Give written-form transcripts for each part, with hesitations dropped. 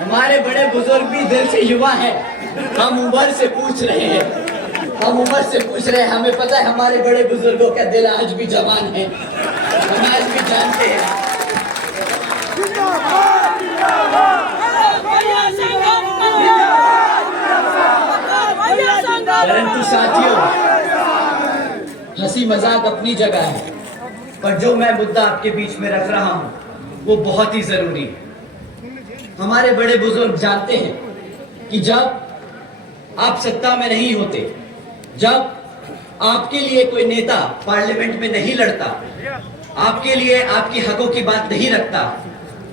हमारे बड़े बुजुर्ग भी दिल से युवा हैं। हम उम्र से पूछ रहे हैं, हमें पता है हमारे बड़े बुजुर्गों का दिल आज भी जवान है। हम आज भी जानते हैं। परंतु साथियों, हंसी मजाक अपनी जगह है, पर जो मैं मुद्दा आपके बीच में रख रहा हूं वो बहुत ही जरूरी है। हमारे बड़े बुजुर्ग जानते हैं कि जब आप सत्ता में नहीं होते, जब आपके लिए कोई नेता पार्लियामेंट में नहीं लड़ता, आपके लिए आपकी हकों की बात नहीं रखता,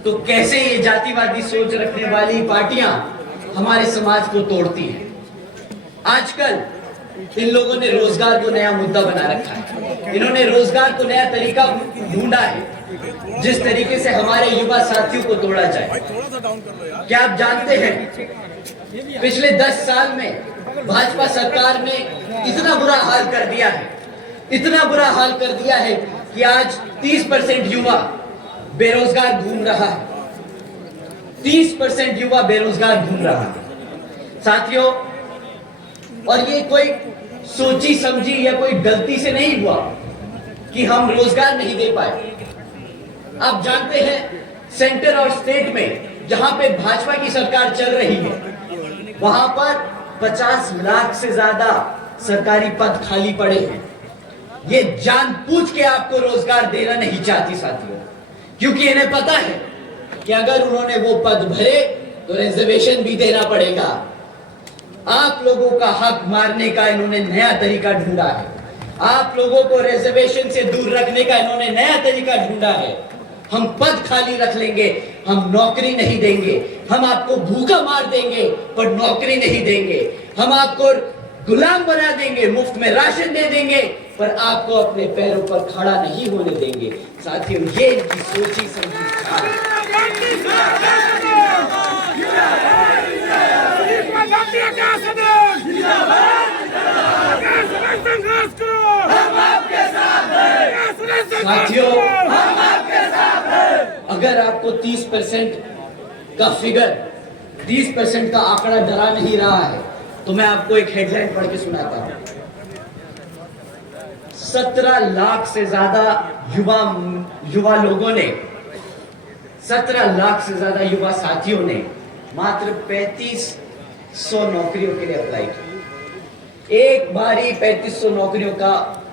तो कैसे ये जातिवादी सोच रखने वाली पार्टियां हमारे समाज को तोड़ती हैं। आजकल इन लोगों ने रोजगार को नया मुद्दा बना रखा है। इन्होंने रोजगार को नया तरीका ढूंढा है जिस तरीके से हमारे युवा साथियों को तोड़ा जाए। क्या आप जानते हैं पिछले 10 साल में भाजपा सरकार ने इतना बुरा हाल कर दिया है, कि आज 30% युवा बेरोजगार घूम रहा है। 30% युवा बेरोजगार घूम रहा है साथियों। और ये कोई सोची समझी या कोई गलती से नहीं हुआ कि हम रोजगार नहीं दे पाए। आप जानते हैं सेंटर और स्टेट में जहां पे भाजपा की सरकार चल रही है, वहां पर 50 लाख से ज्यादा सरकारी पद खाली पड़े हैं। ये जानबूझ के आपको रोजगार देना नहीं चाहती साथियों, क्योंकि इन्हें पता है कि अगर उन्होंने वो पद भरे तो रिजर्वेशन भी देना पड़ेगा। आप लोगों का हक मारने का इन्होंने नया तरीका ढूंढा है। आप लोगों को रिजर्वेशन से दूर रखने का इन्होंने नया तरीका ढूंढा है। हम पद खाली रख लेंगे, हम नौकरी नहीं देंगे। हम आपको भूखा मार देंगे पर नौकरी नहीं देंगे। हम आपको गुलाम बना देंगे, मुफ्त में राशन दे देंगे, पर आपको अपने पैरों पर खड़ा नहीं होने देंगे। साथियों, ये इनकी सोची समझी साथियों, अगर आपको 30% का फिगर, 30% का आंकड़ा डरा नहीं रहा है, तो मैं आपको एक हेडलाइन पढ़ के सुनाता हूं। 17 लाख से ज्यादा युवा लोगों ने, 17 लाख से ज्यादा युवा साथियों ने मात्र 3500 नौकरियों के लिए अप्लाई किया। एक बारी 3500 नौकरियों का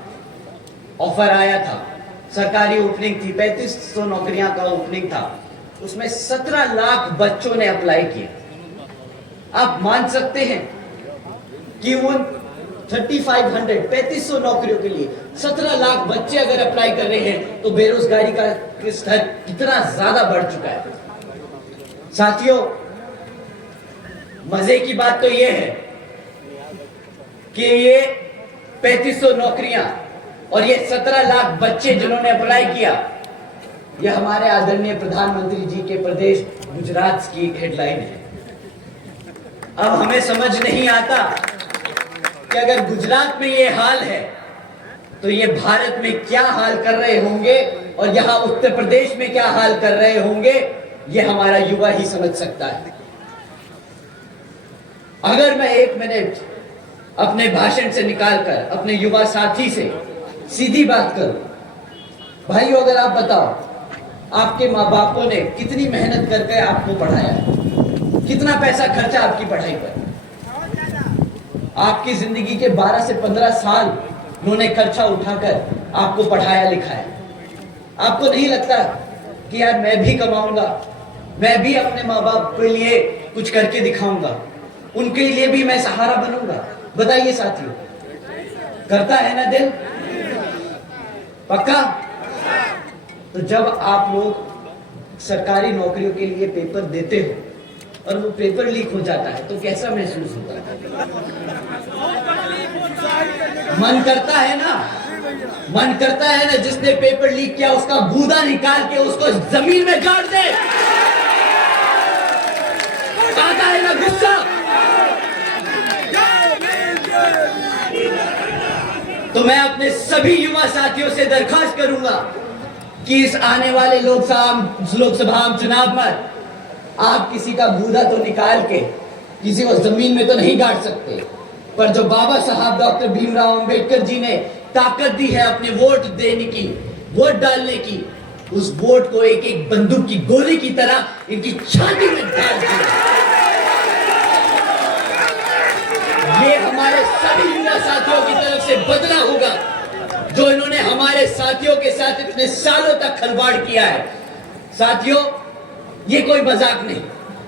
ऑफर आया था, सरकारी ओपनिंग थी, 3500 नौकरियां का ओपनिंग था, उसमें 17 लाख बच्चों ने अप्लाई किया। आप मान सकते हैं कि उन 3500 नौकरियों के लिए 17 लाख बच्चे अगर अप्लाई कर रहे हैं तो बेरोजगारी का स्तर कितना ज्यादा बढ़ चुका है। साथियों, मजे की बात तो यह है कि ये 3500 नौकरियां और ये 17 लाख बच्चे जिन्होंने अप्लाई किया, ये हमारे आदरणीय प्रधानमंत्री जी के प्रदेश गुजरात की हेडलाइन है। अब हमें समझ नहीं आता कि अगर गुजरात में ये हाल है तो ये भारत में क्या हाल कर रहे होंगे, और यहां उत्तर प्रदेश में क्या हाल कर रहे होंगे, ये हमारा युवा ही समझ सकता है। अगर मैं 1 मिनट अपने भाषण से निकालकर अपने युवा साथी से सीधी बात करूं, भाइयों, अगर आप बताओ आपके माँ बापों ने कितनी मेहनत करके आपको पढ़ाया, कितना पैसा खर्चा आपकी पढ़ाई पर, आपकी जिंदगी के 12 से 15 साल उन्होंने खर्चा उठाकर आपको पढ़ाया लिखाया। आपको नहीं लगता कि यार मैं भी कमाऊंगा, मैं भी अपने माँ बाप के लिए कुछ करके दिखाऊंगा, उनके लिए भी मैं सहारा बनूंगा? बताइए साथियों, करता है ना दिल? पक्का? तो जब आप लोग सरकारी नौकरियों के लिए पेपर देते हो और वो पेपर लीक हो जाता है तो कैसा महसूस होता है? मन करता है ना जिसने पेपर लीक किया उसका गूदा निकाल के उसको जमीन में गाड़ दे। आता है ना गुस्सा? तो मैं अपने सभी युवा साथियों से दरखास्त करूंगा कि इस आने वाले लोकसभा चुनाव में आप किसी का बूढ़ा तो निकाल के किसी को जमीन में तो नहीं गाड़ सकते, पर जो बाबा साहब डॉक्टर भीमराव अंबेडकर जी ने ताकत दी है अपने वोट देने की, वोट डालने की, उस वोट को एक एक बंदूक की गोली की तरह इनकी छाती में डाल दिया। ये हमारे सभी युवा साथियों की तरफ से बदला होगा जो इन्होंने हमारे साथियों के साथ इतने सालों तक खिलवाड़ किया है। साथियों, ये कोई मजाक नहीं।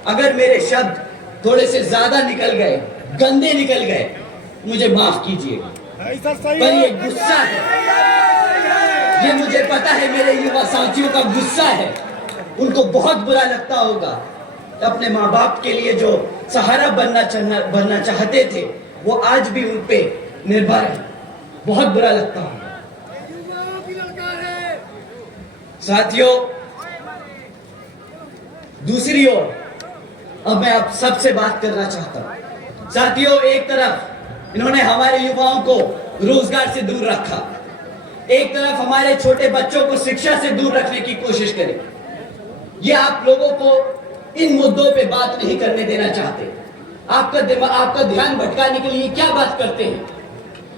अगर मेरे शब्द थोड़े से ज्यादा निकल गए, गंदे निकल गए, मुझे माफ कीजिएगा, पर ये गुस्सा है, ये मुझे पता है मेरे युवा साथियों का गुस्सा है। उनको बहुत बुरा लगता होगा, अपने माँ बाप के लिए जो सहारा बनना चाहते थे वो आज भी उन पे निर्भर है। बहुत बुरा लगता होगा। साथियों, दूसरी ओर अब मैं आप सबसे बात करना चाहता हूं। साथियों, एक तरफ इन्होंने हमारे युवाओं को रोजगार से दूर रखा, एक तरफ हमारे छोटे बच्चों को शिक्षा से दूर रखने की कोशिश करी। ये आप लोगों को इन मुद्दों पे बात नहीं करने देना चाहते। आपका ध्यान भटकाने के लिए क्या बात करते हैं?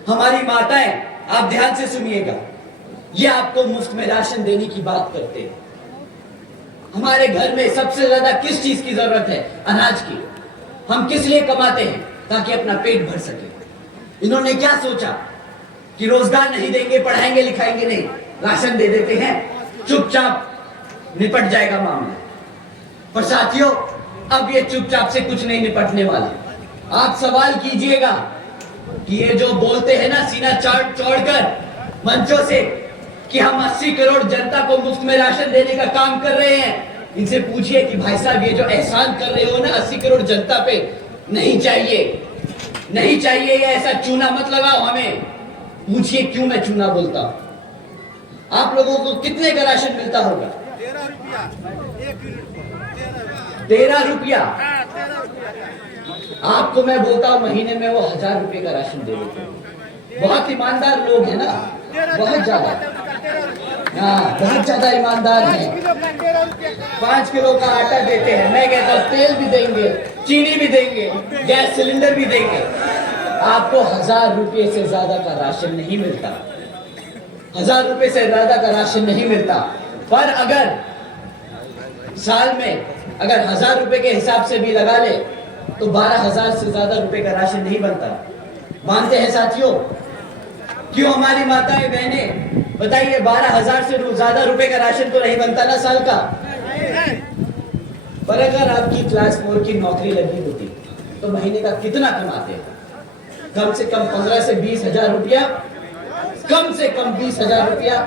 हमारी माताएं, आप ध्यान से सुनिएगा, ये आपको मुफ्त में राशन देने की बात करते हैं। हमारे घर में सबसे ज्यादा किस चीज की जरूरत है? अनाज की। हम किस लिए कमाते हैं? ताकि अपना पेट भर सके। इन्होंने क्या सोचा कि रोजगार नहीं देंगे, पढ़ाएंगे लिखाएंगे नहीं, राशन दे देते हैं, चुपचाप निपट जाएगा मामला। पर साथियों, अब ये चुपचाप से कुछ नहीं निपटने वाले। आप सवाल कीजिएगा कि ये जो बोलते हैं ना सीना चौड़कर मंचों से कि हम 80 करोड़ जनता को मुफ्त में राशन देने का काम कर रहे हैं, इनसे पूछिए कि भाई साहब ये जो एहसान कर रहे हो ना 80 करोड़ जनता पे, नहीं चाहिए, नहीं चाहिए, ये ऐसा चूना मत लगाओ हमें। पूछिए क्यों मैं चूना बोलता हूं। आप लोगों को कितने का राशन मिलता होगा? 13 रुपया। आपको मैं बोलता हूं महीने में वो 1000 रुपए का राशन दे देते हैं। बहुत ईमानदार लोग हैं ना, बहुत ज्यादा, हाँ बहुत ज्यादा ईमानदार हैं। 5 किलो का आटा देते हैं, मैं कहता हूँ तेल भी देंगे, चीनी भी देंगे, गैस सिलेंडर भी देंगे। आपको 1000 रुपये से ज्यादा का राशन नहीं मिलता, 1000 रुपये से ज्यादा का राशन नहीं मिलता। पर अगर साल में अगर 1000 रुपए के हिसाब से भी लगा ले तो 12,000 से ज्यादा रुपए का राशन नहीं बनता। मानते हैं साथियों? क्यों हमारी माताएं बहनें बताइए, 12,000 से ज्यादा रुपए का राशन तो नहीं बनता ना साल का। पर अगर आपकी क्लास 4 की नौकरी लगी होती तो महीने का कितना कमाते? कम से कम 15 से 20,000 रुपया, कम से कम 20,000 रुपया।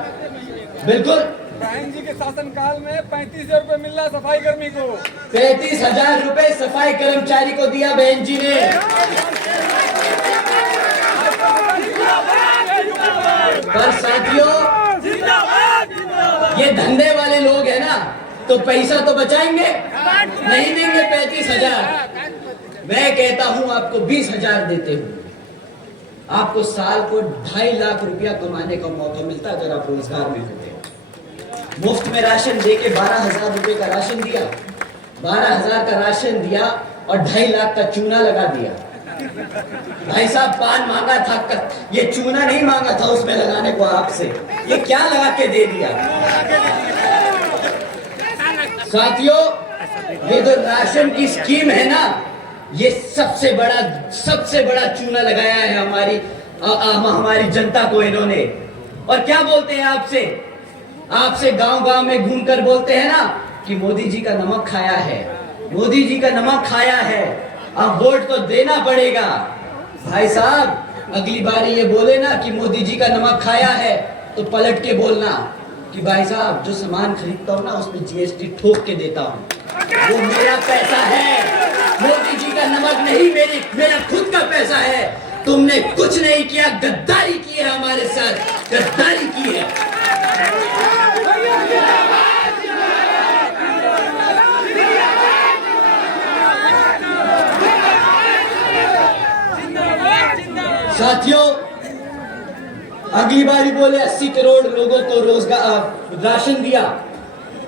बिल्कुल, बहन जी के शासन काल में 35,000 रुपए मिल रहा सफाई कर्मी को। 35,000 रुपए सफाई कर्मचारी को दिया बहन जी ने। पर साथियों, ये धंधे वाले लोग हैं ना, तो पैसा तो बचाएंगे, नहीं देंगे 35,000। मैं कहता हूं आपको 20,000 देते हूं, आपको साल को 2.5 लाख रुपया कमाने का मौका मिलता अगर आप रोजगार में होते। मुफ्त में राशन देके 12,000 रुपए का राशन दिया, 12,000 का राशन दिया और 2.5 लाख का चूना लगा दिया। भाई साहब, पान मांगा था, ये चूना नहीं मांगा था उसमें लगाने को आपसे, ये क्या लगा के दे दिया? साथियों, ये जो राशन की स्कीम है ना, ये सबसे बड़ा चूना लगाया है हमारी जनता को इन्होंने। और क्या बोलते हैं आपसे गांव-गांव में घूमकर बोलते हैं ना कि मोदी जी का नमक खाया है, मोदी जी का नमक खाया है, अब वोट तो देना पड़ेगा। भाई साहब, अगली बारी ये बोले ना कि मोदी जी का नमक खाया है तो पलट के बोलना कि भाई साहब, जो सामान खरीदता हूँ ना उसमें जीएसटी ठोक के देता हूँ, वो मेरा पैसा है, मोदी जी का नमक नहीं, मेरा खुद का पैसा है। तुमने कुछ नहीं किया, गद्दारी की है हमारे साथ, गद्दारी की है। साथियों, अगली बारी बोले 80 करोड़ लोगों को रोजगार राशन दिया,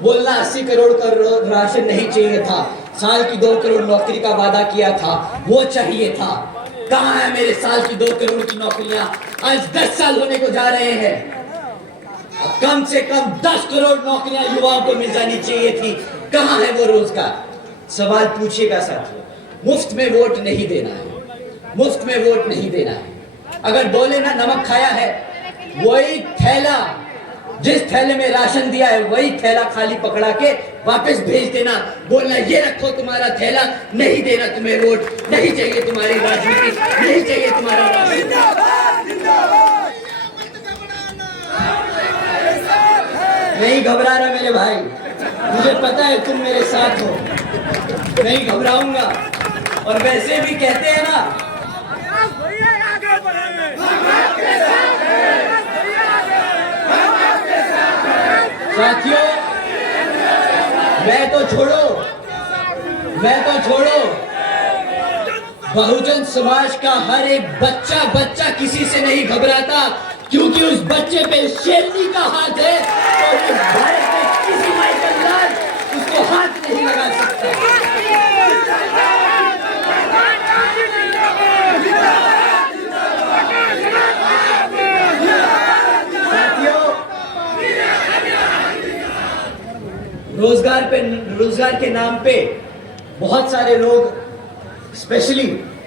बोलना 80 करोड़ का राशन नहीं चाहिए था, साल की 2 करोड़ नौकरी का वादा किया था, वो चाहिए था। कहाँ है मेरे साल की 2 करोड़ की नौकरियां? आज 10 साल होने को जा रहे हैं, कम से कम 10 करोड़ नौकरियां युवाओं को मिल जानी चाहिए थी। कहाँ है वो रोजगार? सवाल पूछिएगा साथियों, मुफ्त में वोट नहीं देना है, मुफ्त में वोट नहीं देना है। अगर बोले ना नमक खाया है, वही थैला, जिस थैले में राशन दिया है वही थैला खाली पकड़ा के वापस भेज देना, बोलना ये रखो तुम्हारा थैला, नहीं देना तुम्हें वोट, नहीं चाहिए तुम्हारी राजनीति, नहीं चाहिए तुम्हारा राशन। नहीं घबराना मेरे भाई, मुझे पता है तुम मेरे साथ हो, नहीं घबराऊंगा। और वैसे भी कहते हैं ना, साथियों मैं तो छोड़ो, बहुजन समाज का हर एक बच्चा किसी से नहीं घबराता, क्योंकि उस बच्चे पे शेरनी का हाथ है और इस भारत में किसी माइकल लाल उसको हाथ नहीं लगा सकता। रोजगार के नाम पे बहुत सारे लोग, स्पेशली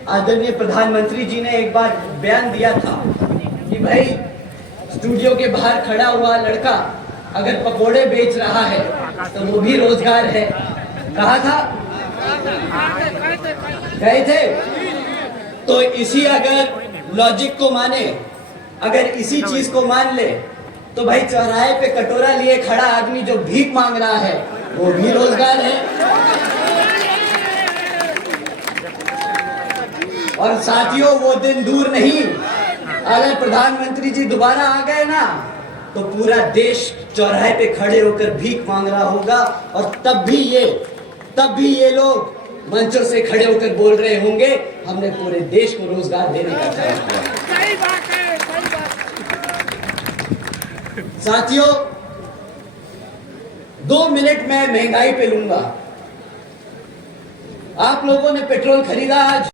आदरणीय प्रधानमंत्री जी ने एक बार बयान दिया था कि भाई स्टूडियो के बाहर खड़ा हुआ लड़का अगर पकोड़े बेच रहा है तो वो भी रोजगार है। कहा था? गए थे? तो इसी अगर लॉजिक को माने, अगर इसी चीज को मान ले, तो भाई चौराहे पे कटोरा लिए खड़ा आदमी जो भीख मांग रहा है वो भी रोजगार है। और साथियों वो दिन दूर नहीं, अगर प्रधानमंत्री जी दोबारा आ गए ना तो पूरा देश चौराहे पे खड़े होकर भीख मांग रहा होगा, और तब भी ये लोग मंचों से खड़े होकर बोल रहे होंगे हमने पूरे देश को रोजगार देने का प्रयास किया। साथियों 2 मिनट में महंगाई पे लूंगा। आप लोगों ने पेट्रोल खरीदा आज,